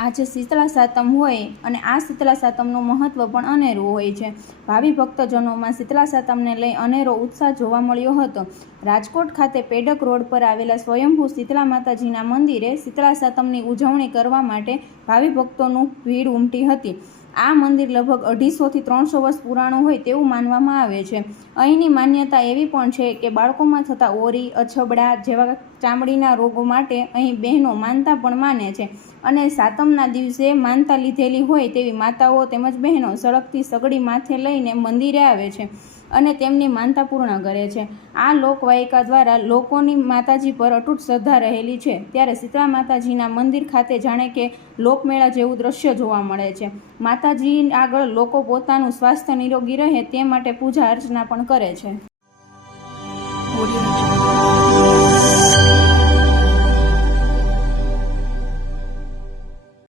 આજે શીતળા સાતમ હોય અને આ શીતળા સાતમનું મહત્ત્વ પણ અનેરું હોય છે. ભાવિ ભક્તજનોમાં શીતળા સાતમને લઈ અનેરો ઉત્સાહ જોવા મળ્યો હતો. રાજકોટ ખાતે પેડક રોડ પર આવેલા સ્વયંભૂ શીતળા માતાજીના મંદિરે શીતળા સાતમની ઉજવણી કરવા માટે ભાવિ ભક્તોનું ભીડ ઉમટી હતી. આ મંદિર લગભગ અઢીસોથી ત્રણસો વર્ષ પુરાણું હોય તેવું માનવામાં આવે છે. અહીંની માન્યતા એવી પણ છે કે બાળકોમાં થતા ઓરી, અછબડા જેવા ચામડીના રોગો માટે અહીં બહેનો માનતા પણ માને છે અને સાતમના દિવસે માનતા લીધેલી હોય તેવી માતાઓ તેમજ બહેનો સડકથી સગડી માથે લઈને મંદિરે આવે છે. અને તેમની માનતા પૂર્ણ કરે છે. આ લોકવાયિકા દ્વારા લોકોની માતાજી પર અતૂટ શ્રદ્ધા રહેલી છે. ત્યારે શીતળા માતાજીના મંદિર ખાતે જાણે કે લોકમેળા જેવું દ્રશ્ય જોવા મળે છે. માતાજી આગળ લોકો પોતાનું સ્વાસ્થ્ય નિરોગી રહે તે માટે પૂજા અર્ચના પણ કરે છે.